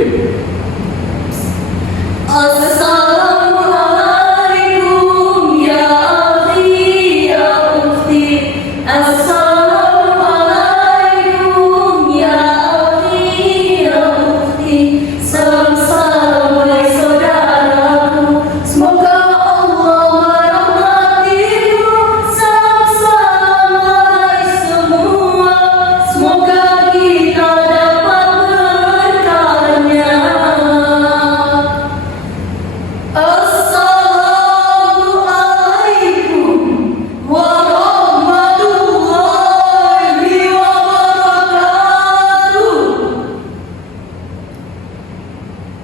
Assalamualaikum ya akhi ya ukhti. Assalamualaikum ya akhi ya ukhti. Salam-salam wahai saudaraku, semoga Allah merahmatimu. Salam-salam wahai semua, semoga kita dapat berkahnya. Assalamualaikum warahmatullahi wabarakatuh.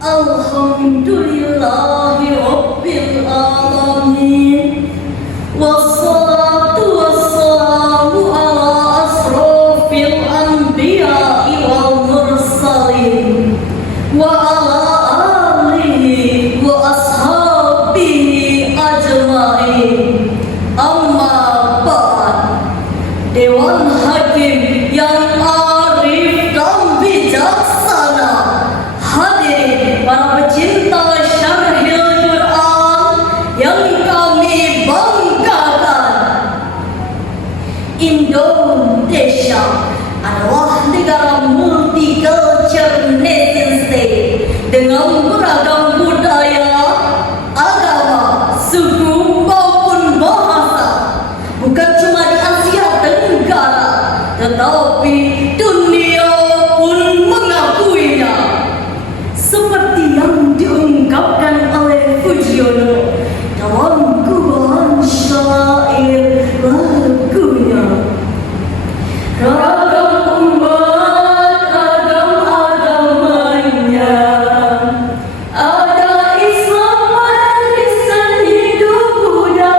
Alhamdulillahi rabbil alamin. Wassalatu wassalamu ala asrofil anbiya'i wal mursalin wa ala alihi wa ashabihi ajma'in. Amma ba'd. Dewan Hakim yang arif dan bijaksana, hadirin para pecinta syarhil Quran yang kami banggakan. Indonesia adalah negara multicultural nation state dengan beragam budaya, agama, suku maupun bahasa. Bukan cuma di Asia Tenggara, tetapi dunia pun mengakuinya. Seperti yang diungkapkan oleh Fujiono dalam kubah syair lagunya. Ragam umat, ragam agamanya, ada Islam, ada Kristen, Hindu, Buddha.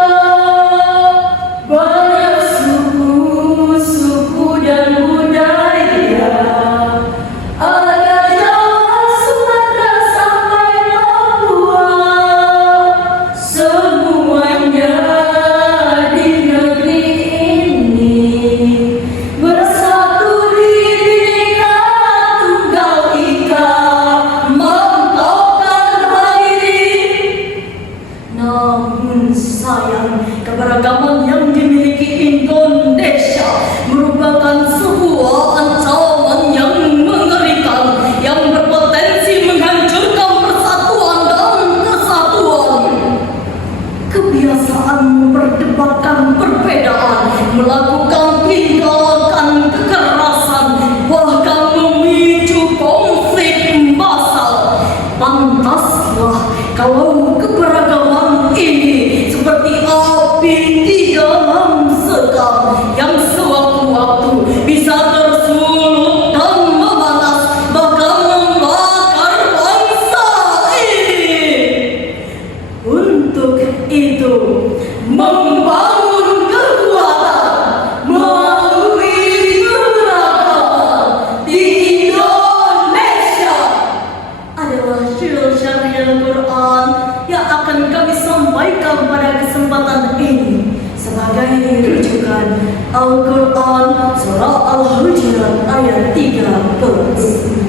Banyak suku dan budaya, ada Jawa, Sumatera sampai Papua. Semuanya di negeri ini bersatu di Bhinneka Tunggal Ika, mantapkan hadirin. Namun sayang, keberagaman yang dimiliki Indonesia merupakan sebuah ancaman yang mengerikan yang berpotensi menghancurkan persatuan dan kesatuan. Kebiasaan memperdebatkan perbedaan, melakukan tindakan kekerasan, bahkan memicu konflik massal. Pantaslah kalau keberagaman ini seperti api di dalam sekam yang sewaktu-waktu bisa tersulut dan memanas, bahkan membakar bangsa ini. Untuk itu, membangun kekuatan melalui keragaman di Indonesia adalah syarhil Quran yang akan kami sampaikan pada kesempatan ini sebagai rujukan Al-Quran surah Al-Hujurat ayat 13.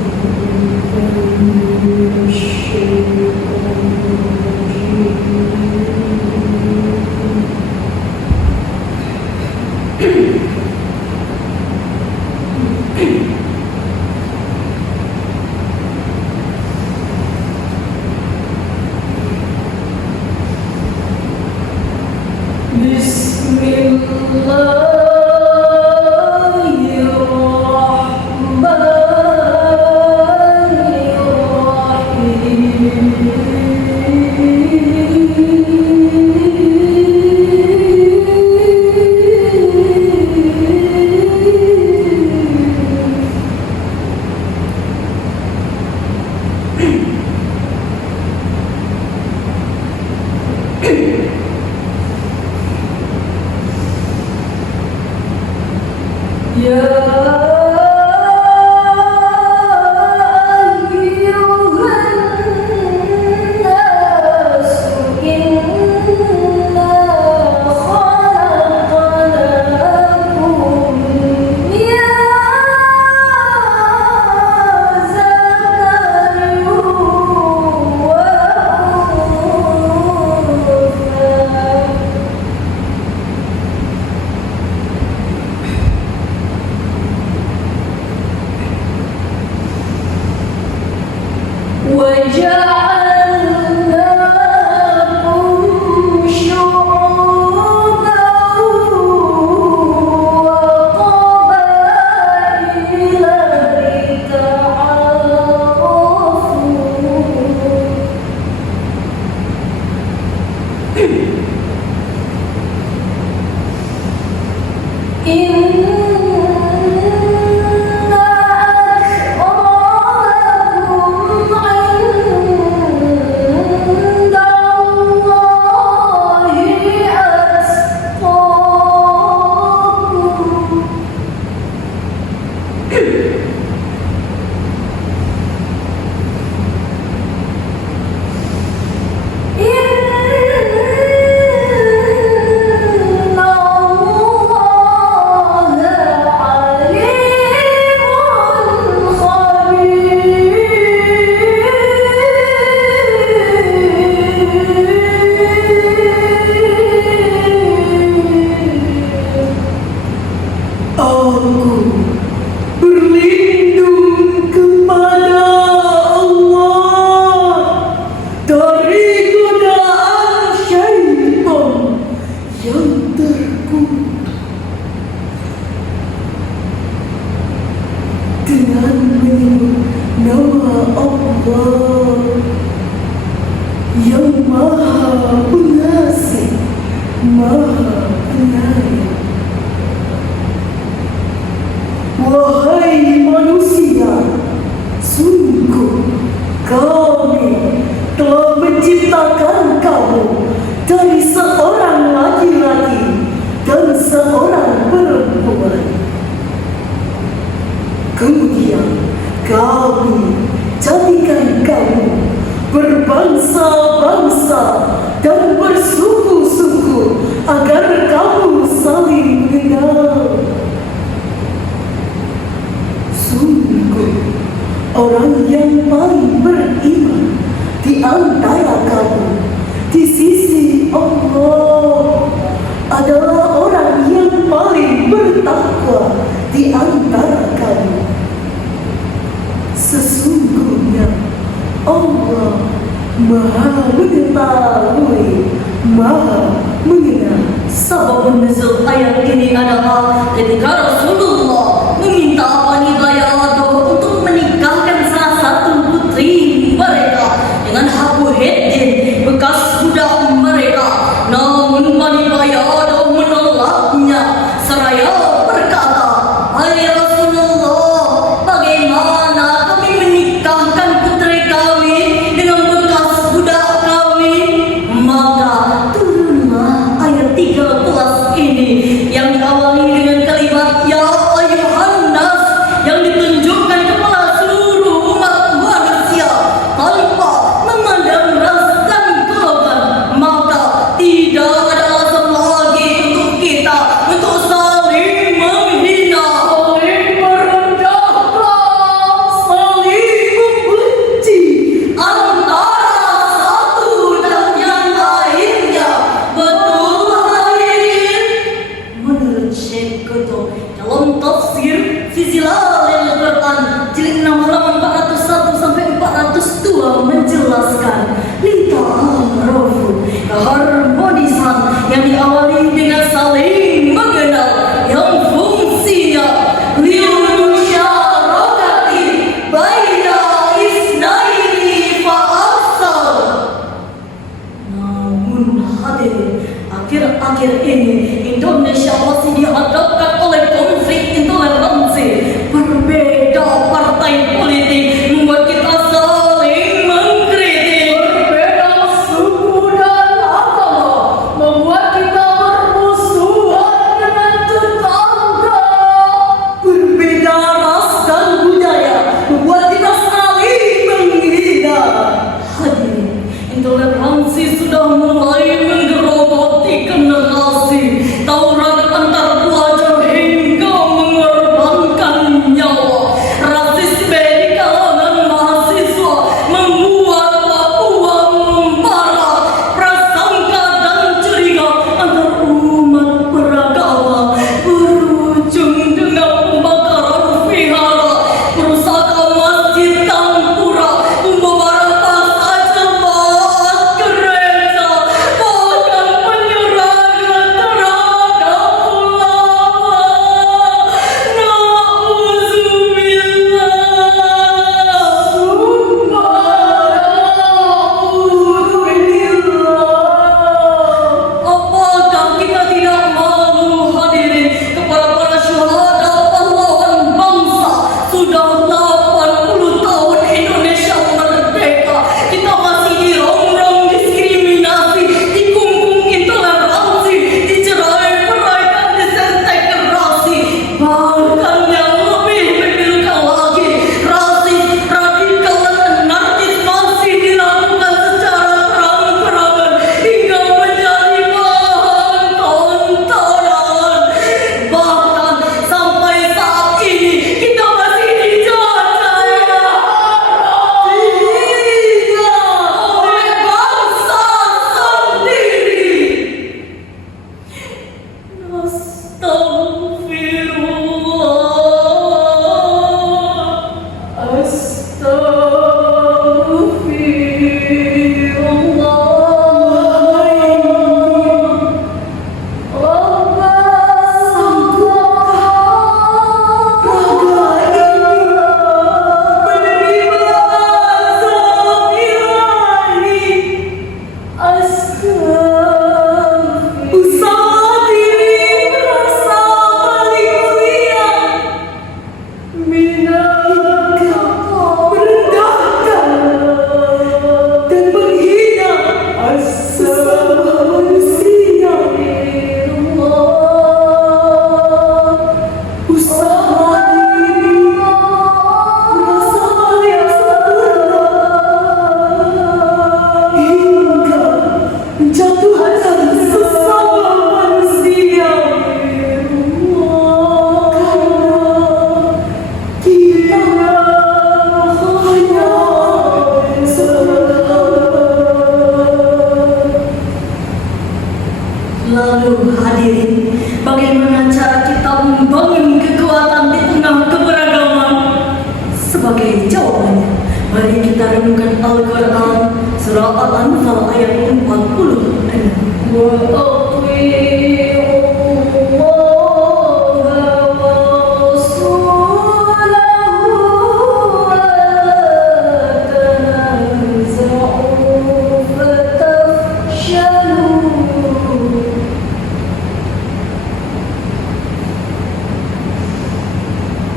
berlindung kepada Allah dari godaan syaitan yang terkutuk. Dengan menyebut nama Allah yang Maha Pengasih, Maha Penyayang. Wahai manusia, sungguh kami telah menciptakan kamu dari seorang laki-laki dan seorang perempuan. Kemudian kami jadikan kamu berbangsa-bangsa dan bersuku-suku agar kamu saling mengenal. Sungguh orang yang paling beriman di antara kamu di sisi Allah adalah orang yang paling bertakwa di antara kamu. Sesungguhnya Allah Maha mengetahui, Maha mengenal. Sebab nuzul ayat ini adalah ketika Rasulullah meminta Bani Dayadah untuk menikahkan salah satu putri mereka dengan Abu Hiddin, bekas budak mereka. Namun Bani Dayadah menolaknya seraya berkata, "Hai Rasulullah, bagaimana kami menikahkan putri kami dengan bekas budak kami?" Maka turunlah ayat 13 ini yang diawali dengan kalimat ya ayyuhan nas, yang ditunjukkan kepada seluruh umat manusia tanpa memandang ras dan golongan. Maka tidak ada alasan lagi untuk kita untuk saling menghina, Saling merendahkan, saling membenci. antara satu dan yang lainnya. Betul hadirin? Menurut Syekh Qutb dalam tafsir fi Zilalil Quran jilid 6 halaman 401 sampai 402 menjelaskan lita'arafu, keharmonisan yang diawali dengan saling mengenal yang fungsinya lil musyarakati baina isnaini fa aksar. Namun hadirin, akhir-akhir ini Indonesia masih dihadapkan oleh konflik intoleransi. Lalu hadirin, bagaimana cara kita membangun kekuatan di tengah keberagaman? Sebagai jawabannya, mari kita renungkan Al-Quran surah Al-Anfal ayat 40.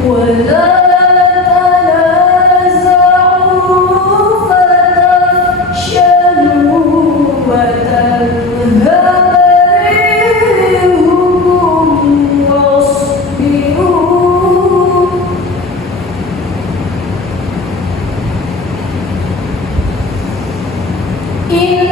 ولا تنازعوا فتفشلوا وتذهب ريحكم واصبروا إن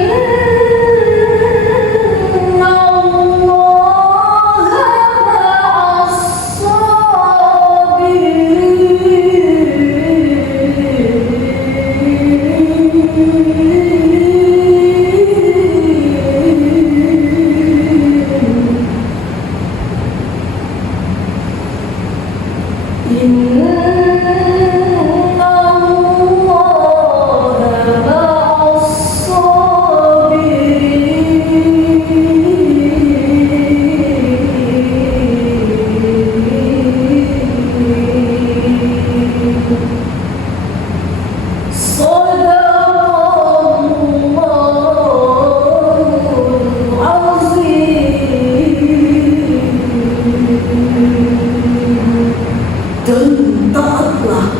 dan taatlah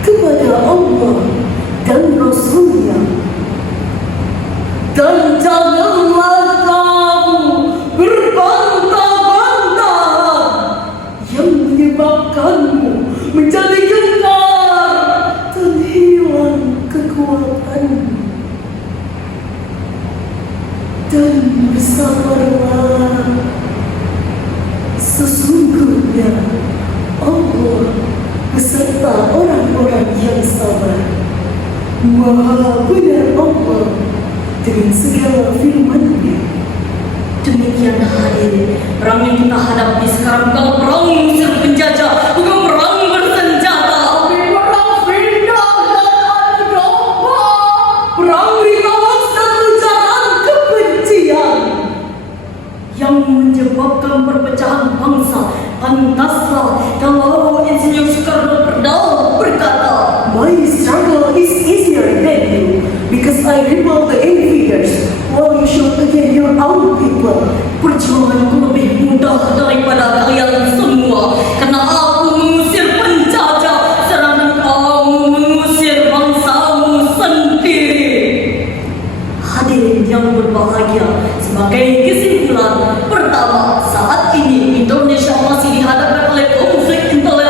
kepada Allah dan Rasulnya, dan janganlah kamu berbantah-bantah yang menyebabkanmu menjadi gentar dan hilang kekuatanmu, dan bersabarlah, sesungguhnya Allah beserta orang-orang yang sabar. Maha benar Allah dengan segala firman-Nya. Demikian hadirin, perang yang kita hadapi sekarang bukan perang mengusir penjajah, bukan perang bersenjata, tapi perang fitnah dan agama, perang ringan dan ujaran kebencian yang menyebabkan perpecahan bangsa. Pantaslah kalau Insinyur Soekarno berkata, "My struggle is easier than you, because I rebel the invaders, while you shoot against your own people." Perjuanganku lebih mudah daripada kalian semua, karena aku mengusir penjajah, sedangkan kamu mengusir bangsamu sendiri. Hadirin yang berbahagia, sebagai kesimpulan, pertama, saat ini Indonesia masih dihadapkan oleh konflik intelektual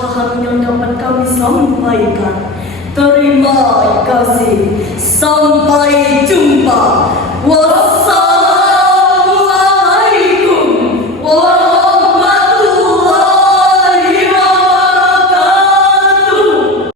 paham yang dapat kami sampaikan. Terima kasih. Sampai jumpa. Wassalam.